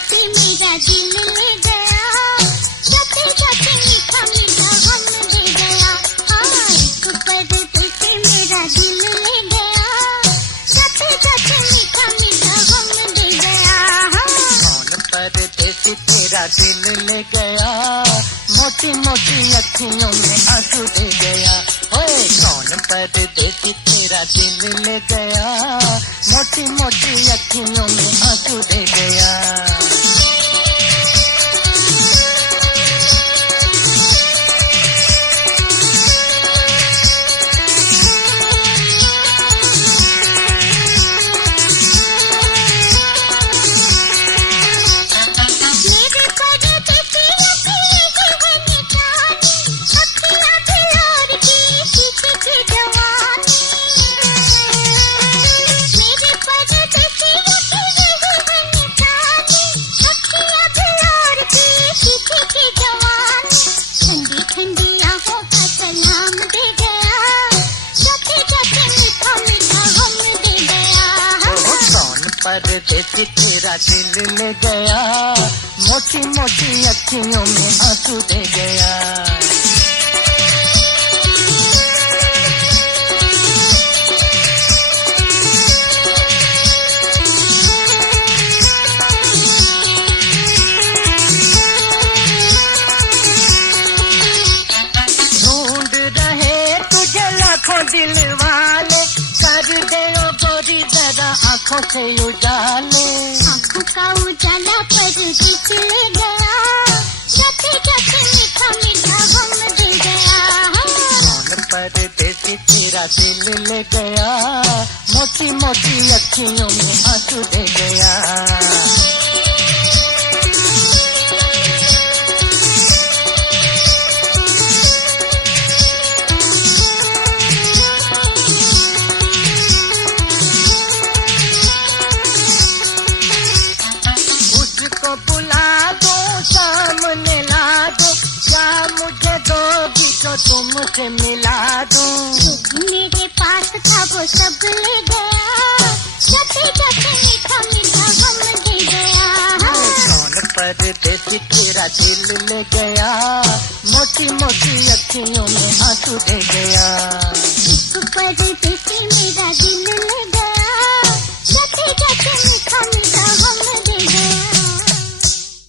परदेसी मेरा दिल ले गया, जाते जाते मीठा मीठा गम दे गया। हाँ, एक परदेसी मेरा दिल ले गया, जाते जाते मीठा मीठा गम दे गया। कौन परदेसी तेरा दिल ले गया, मोटी मोटी अखियों में आंसू दे गया। ओए कौन परदेसी तेरा दिल ले गया, मोटी मोटी अखियों में आंसू दे गया। परदेसी तेरा दिल ले गया, मोटी मोटी अखियों में आंसू दे गया। ढूंढ रहे तुझे लाखों दिल वाले, कर दे ओ गोरी जरा आंखों से उजाले। आंखों का उजाला परदेसी ले गया, जाते जाते मीठा मीठा गम दे गया। कौन परदेसी तेरा दिल ले गया, मोटी मोटी अखियों में आंसू दे गया। बुला दो सामने ला दो, क्या मुझे दोगी तो तुमसे मिला दूं। मेरे पास था वो सब ले गया, जाते जाते मीठा मीठा गम दे गया। कौन परदेसी तेरा दिल ले गया, मोटी मोटी अखियों में आंसू दे गया। परदेसी मेरा दिल ले गया,